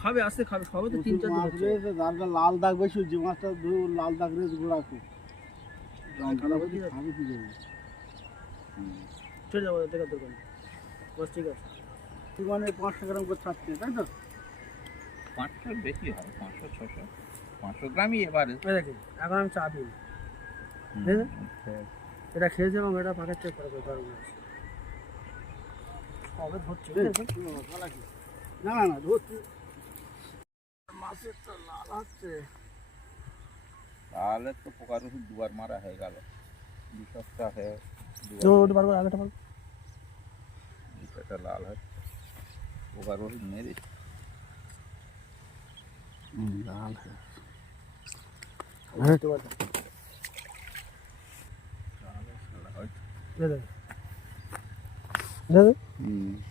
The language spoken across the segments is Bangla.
খাবে আসতে খাবে সবে তো 3-4 দিন হচ্ছে যার লাল দাগ বেশি যে মাছটা লাল দাগ রেস গোড়া খুব খাবে কি যাবে চলে যাবো দেখার দরকার নেই বাস ঠিক আছে মানে 500 গ্রাম করে ছাড়ছে তাই তো 500 বেশি হয় 500-600 500 গ্রামই এবারে দেখেন এখন আমি চা দিই এটা খেয়েছিলাম এটা পাকের চেক করে কারণ সবে ধরছে না না না ধরছে মাছের তো লাল হচ্ছে তাহলে তো পোকার ওষুধ দুবার মারা হয়ে গেল বিষটা হয়ে আগেটা পারবো বিষটা লাল হচ্ছে পোকার ওষুধ মেরে লাল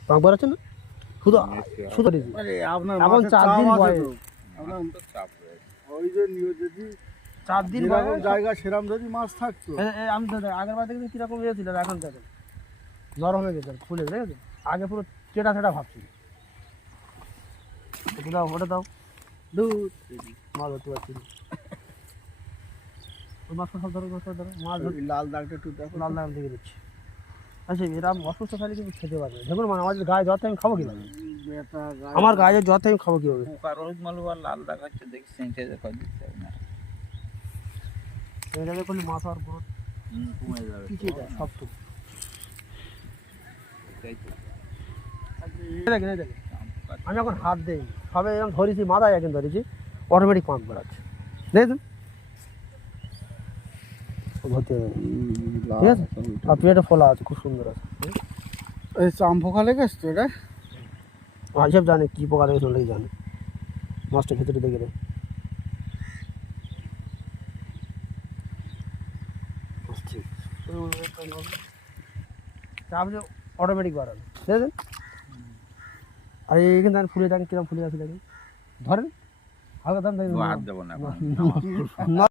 পাকবার আছে না শুধু শুধু আপনার এখন 4 দিন বয়স চাপ রয়েছে ওই যে যদি 4 দিন যেরকম জায়গা সেরকম যদি মাছ থাকতো আমি আগের বার দেখেছি কিরকম হয়েছিল এখন দেখেন নরম হয়ে গেছে ফুলে দেখেছেন আগে পুরো চেটা চেটা ভাবছিল এটা দাও ওটা দাও দুধ মাছ ধরতে পারছি মাছ সব ধরো মাছ লাল দাগটা একটু দেখো লাল দাগ দেখে দিচ্ছি আচ্ছা এরকম অসুস্থ থাকলে কিন্তু খেতে পারবে দেখুন মানে আমাদের গায়ে জ্বর আমি খাবো কিভাবে আমার গায়ে জ্বর আমি খাবো কিভাবে পোকার ওষুধ মালু আর লাল দাগ হচ্ছে দেখি সেন্টারে কয় দিতে হবে না এটাতে করলে মাথা আর পুরো কমে যাবে পিছিয়ে যায় সব তো এটাই তো দেখেন আমি এখন হাত দিই সবে এরকম ধরেছি মাথায় এখন ধরেছি অটোমেটিক পাম্প করাচ্ছে দেখুন ভর্তি হবে ঠিক আছে আর পেটে ফোলা আছে খুব সুন্দর আছে এই চাম পোকা লেগেছে তো এটা হিসাব জানে কী পোকা লেগেছে ওটাই জানে মাছটা ভেতরে দেখে দেয় ঠিক আপনি অটোমেটিক বাড়াবে ঠিক আছে আর এইখানে দেখেন ফুলে দেখেন কিরকম ফুলে আছে দেখেন ধরেন হালকা দাম দেখেন হাত দেবো না